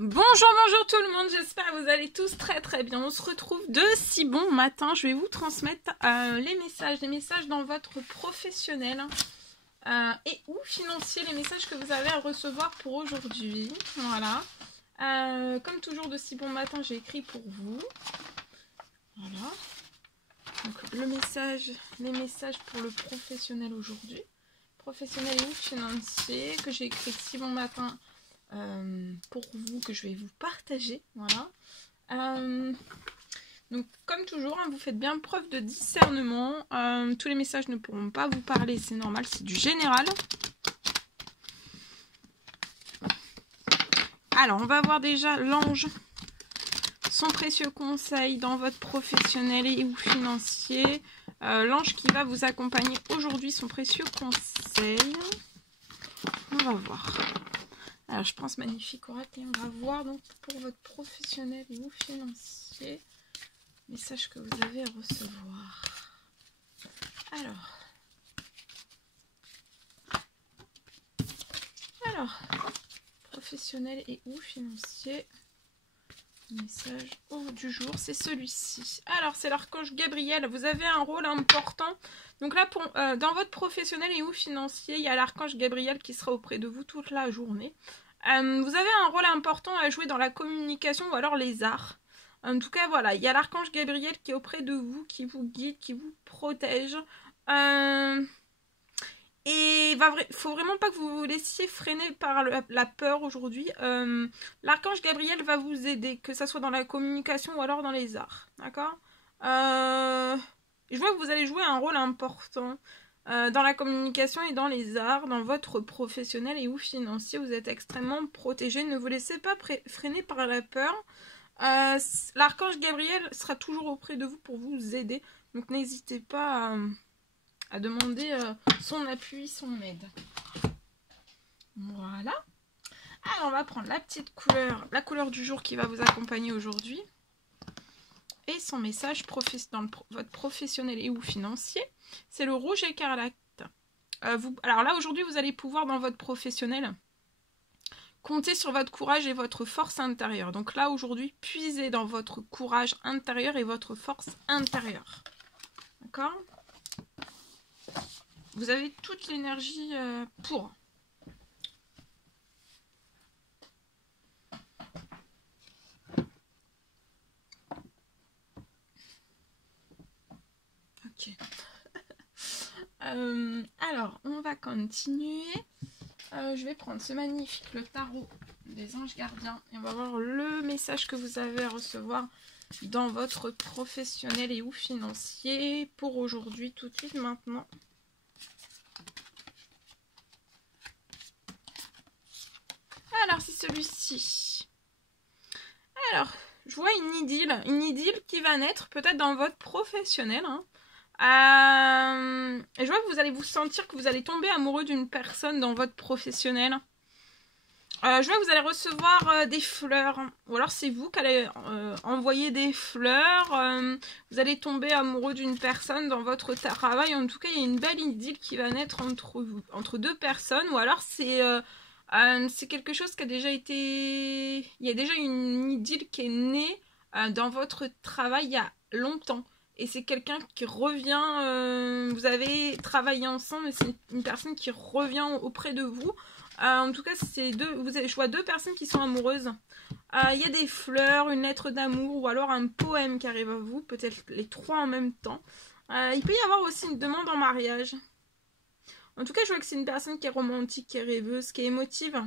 Bonjour tout le monde, j'espère que vous allez tous très bien. On se retrouve de si bon matin. Je vais vous transmettre les messages dans votre professionnel et ou financier, les messages que vous avez à recevoir pour aujourd'hui. Voilà. Comme toujours de si bon matin, j'ai écrit pour vous. Voilà. Donc les messages pour le professionnel aujourd'hui. Professionnel et ou financier que j'ai écrit de si bon matin. Pour vous, que je vais vous partager, voilà. Donc comme toujours, hein, vous faites bien preuve de discernement. Tous les messages ne pourront pas vous parler, c'est normal, c'est du général. Alors on va voir déjà l'ange, son précieux conseil dans votre professionnel et ou financier. L'ange qui va vous accompagner aujourd'hui, son précieux conseil. On va voir. Alors, je pense magnifique oracle et on va voir donc pour votre professionnel ou financier, message que vous avez à recevoir. Alors, professionnel et ou financier, message du jour, c'est celui-ci. Alors, c'est l'archange Gabriel, vous avez un rôle important. Donc là, dans votre professionnel et ou financier, il y a l'archange Gabriel qui sera auprès de vous toute la journée. Vous avez un rôle important à jouer dans la communication ou alors les arts. En tout cas, voilà, il y a l'archange Gabriel qui est auprès de vous, qui vous guide, qui vous protège. Et il faut vraiment pas que vous vous laissiez freiner par la peur aujourd'hui. L'archange Gabriel va vous aider, que ce soit dans la communication ou alors dans les arts. D'accord ? Je vois que vous allez jouer un rôle important dans la communication et dans les arts, dans votre professionnel et ou financier. Vous êtes extrêmement protégé. Ne vous laissez pas freiner par la peur. L'archange Gabriel sera toujours auprès de vous pour vous aider. Donc n'hésitez pas à demander son appui, son aide. Voilà. Alors on va prendre la petite couleur, la couleur du jour qui va vous accompagner aujourd'hui. Et son message dans votre professionnel et ou financier, c'est le rouge écarlate. Alors là, aujourd'hui, vous allez pouvoir, dans votre professionnel, compter sur votre courage et votre force intérieure. Donc là, aujourd'hui, puisez dans votre courage intérieur et votre force intérieure. D'accord ? Vous avez toute l'énergie pour. Ok. Alors, on va continuer. Je vais prendre ce magnifique, le tarot des anges gardiens. Et on va voir le message que vous avez à recevoir dans votre professionnel et ou financier pour aujourd'hui, tout de suite, maintenant. Alors, c'est celui-ci. Alors, je vois une idylle qui va naître peut-être dans votre professionnel. Hein. Et je vois que vous allez vous sentir que vous allez tomber amoureux d'une personne dans votre professionnel. Je vois que vous allez recevoir des fleurs. Ou alors c'est vous qui allez envoyer des fleurs. Vous allez tomber amoureux d'une personne dans votre travail. En tout cas, il y a une belle idylle qui va naître entre deux personnes. Ou alors c'est quelque chose qui a déjà été... Il y a déjà une idylle qui est née dans votre travail il y a longtemps. Et c'est quelqu'un qui revient, vous avez travaillé ensemble, mais c'est une personne qui revient auprès de vous. En tout cas, je vois deux personnes qui sont amoureuses. Il y a des fleurs, une lettre d'amour ou alors un poème qui arrive à vous, peut-être les trois en même temps. Il peut y avoir aussi une demande en mariage. En tout cas, je vois que c'est une personne qui est romantique, qui est rêveuse, qui est émotive.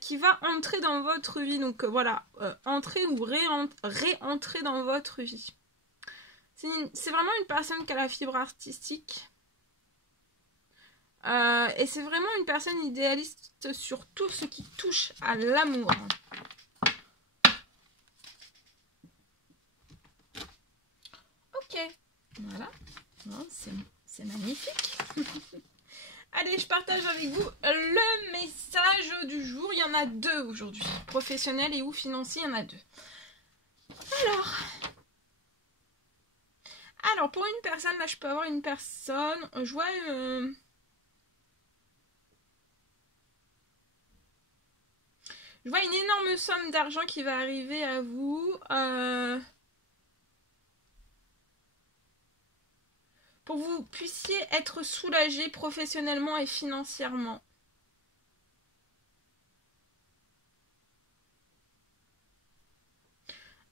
Qui va entrer dans votre vie. Donc voilà, entrer ou réentrer dans votre vie. C'est vraiment une personne qui a la fibre artistique. Et c'est vraiment une personne idéaliste sur tout ce qui touche à l'amour. Ok, voilà. C'est magnifique. Allez, je partage avec vous le message du jour. Il y en a deux aujourd'hui. Professionnel et ou financier, il y en a deux. Alors, pour une personne, là, je peux avoir une personne. Je vois... Je vois une énorme somme d'argent qui va arriver à vous. Pour que vous puissiez être soulagé professionnellement et financièrement.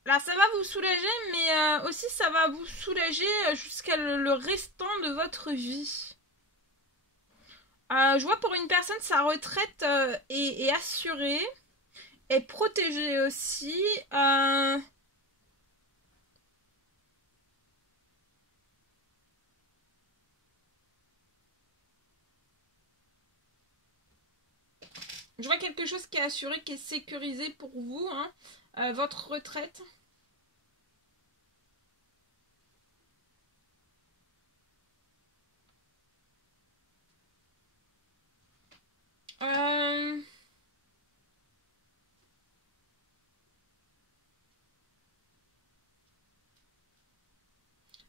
Là, ça va vous soulager, mais aussi ça va vous soulager jusqu'à le restant de votre vie. Je vois pour une personne, sa retraite est assurée, est protégée aussi. Je vois quelque chose qui est assuré, qui est sécurisé pour vous, hein, votre retraite.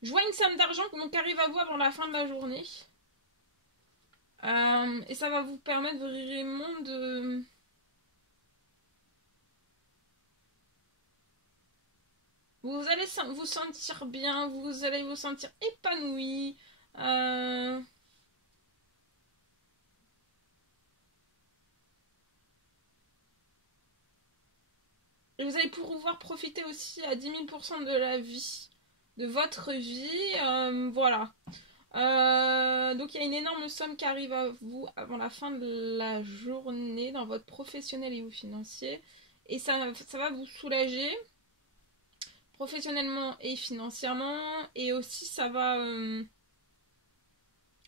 Je vois une somme d'argent qui arrive à vous avant la fin de la journée. Et ça va vous permettre vraiment de... Vous allez vous sentir bien, vous allez vous sentir épanoui. Et vous allez pouvoir profiter aussi à 10 000% de la vie, de votre vie. Voilà. Donc il y a une énorme somme qui arrive à vous avant la fin de la journée dans votre professionnel et ou financier. Et ça va vous soulager professionnellement et financièrement. Et aussi ça va...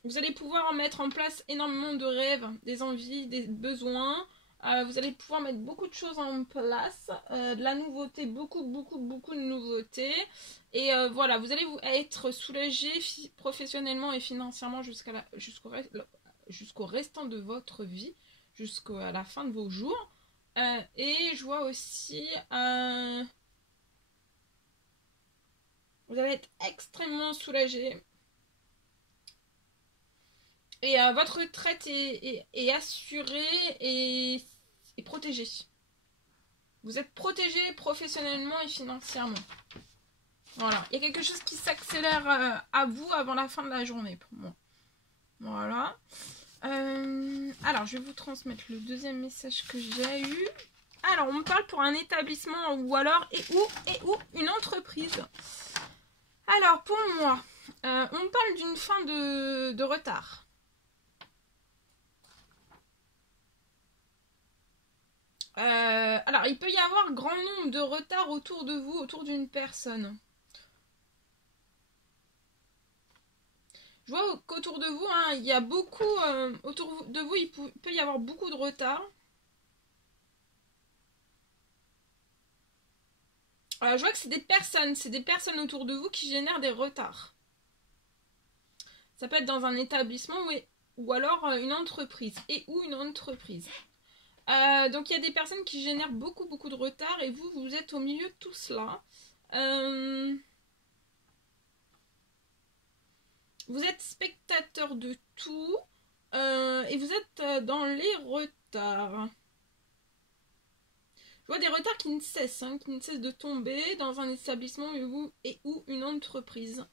vous allez pouvoir mettre en place énormément de rêves, des envies, des besoins. Vous allez pouvoir mettre beaucoup de choses en place, de la nouveauté, beaucoup de nouveautés. Et voilà, vous allez être soulagé professionnellement et financièrement jusqu'au restant de votre vie, jusqu'à la fin de vos jours. Et je vois aussi... vous allez être extrêmement soulagé. Et votre retraite est assurée et protégée. Vous êtes protégé professionnellement et financièrement. Voilà. Il y a quelque chose qui s'accélère à vous avant la fin de la journée pour moi. Voilà. Alors, je vais vous transmettre le deuxième message que j'ai eu. Alors, on me parle pour un établissement ou alors et ou une entreprise. Alors, pour moi, on me parle d'une fin de retard. Alors, il peut y avoir grand nombre de retards autour de vous, autour d'une personne. Je vois qu'autour de vous, hein, il y a beaucoup... autour de vous, il peut y avoir beaucoup de retards. Je vois que c'est des personnes autour de vous qui génèrent des retards. Ça peut être dans un établissement ou alors une entreprise et ou une entreprise. Donc il y a des personnes qui génèrent beaucoup de retard et vous êtes au milieu de tout cela. Vous êtes spectateur de tout et vous êtes dans les retards. Je vois des retards qui ne cessent de tomber dans un établissement et ou une entreprise.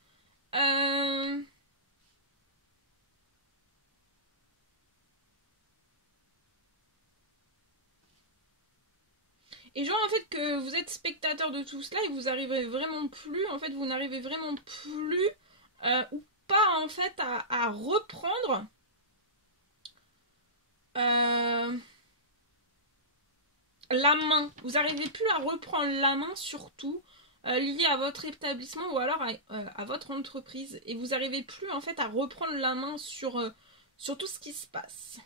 Et je vois en fait que vous êtes spectateur de tout cela et vous arrivez vraiment plus, en fait vous n'arrivez vraiment plus ou pas en fait à reprendre la main. Vous n'arrivez plus à reprendre la main surtout lié à votre établissement ou alors à votre entreprise. Et vous n'arrivez plus en fait à reprendre la main sur tout ce qui se passe.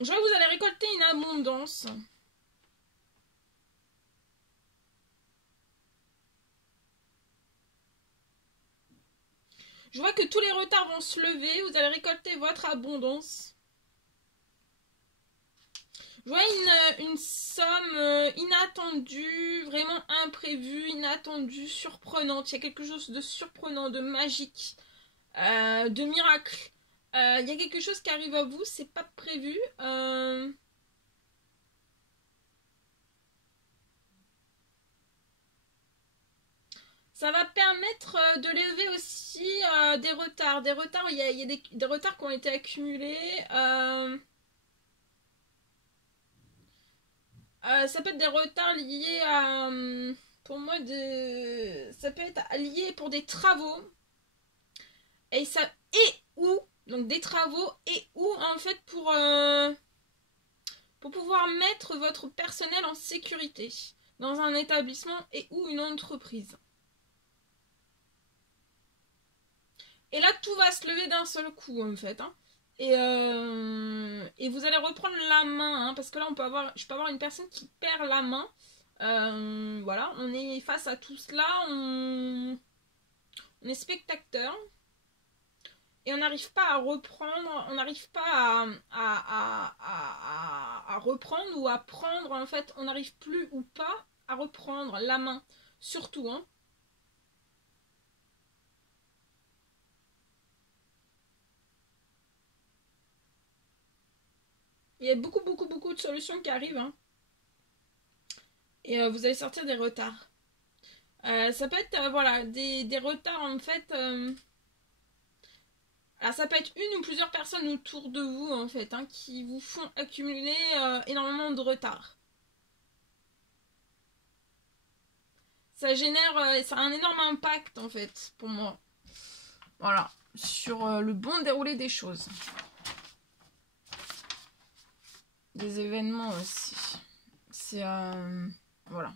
Je vois que vous allez récolter une abondance. Je vois que tous les retards vont se lever. Vous allez récolter votre abondance. Je vois une somme inattendue, vraiment imprévue, inattendue, surprenante. Il y a quelque chose de surprenant, de magique, de miracle. Il y a quelque chose qui arrive à vous, c'est pas prévu. Ça va permettre de lever aussi des retards. Des retards, il y a des retards qui ont été accumulés. Ça peut être des retards liés à... pour moi, ça peut être lié pour des travaux. Et ça... Et ou... Donc des travaux et ou en fait pour pouvoir mettre votre personnel en sécurité dans un établissement et ou une entreprise. Et là, tout va se lever d'un seul coup, en fait. Hein. Et vous allez reprendre la main, hein, parce que là, je peux avoir une personne qui perd la main. Voilà, on est face à tout cela, on est spectateur. Et on n'arrive pas à reprendre, on n'arrive pas à reprendre ou à prendre, en fait, on n'arrive plus ou pas à reprendre la main. Surtout, hein. Il y a beaucoup de solutions qui arrivent. Hein. Et vous allez sortir des retards. Ça peut être voilà, des retards en fait. Alors ça peut être une ou plusieurs personnes autour de vous en fait hein, qui vous font accumuler énormément de retard. Ça génère, ça a un énorme impact en fait pour moi. Voilà, sur le bon déroulé des choses. Des événements aussi. C'est voilà.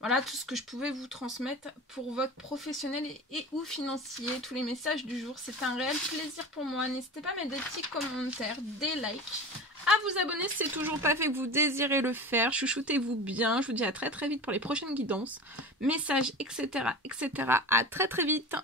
Voilà tout ce que je pouvais vous transmettre pour votre professionnel et ou financier. Tous les messages du jour. C'est un réel plaisir pour moi. N'hésitez pas à mettre des petits commentaires, des likes, à vous abonner si c'est toujours pas fait que vous désirez le faire. Chouchoutez-vous bien. Je vous dis à très vite pour les prochaines guidances, messages, etc. etc. À très vite.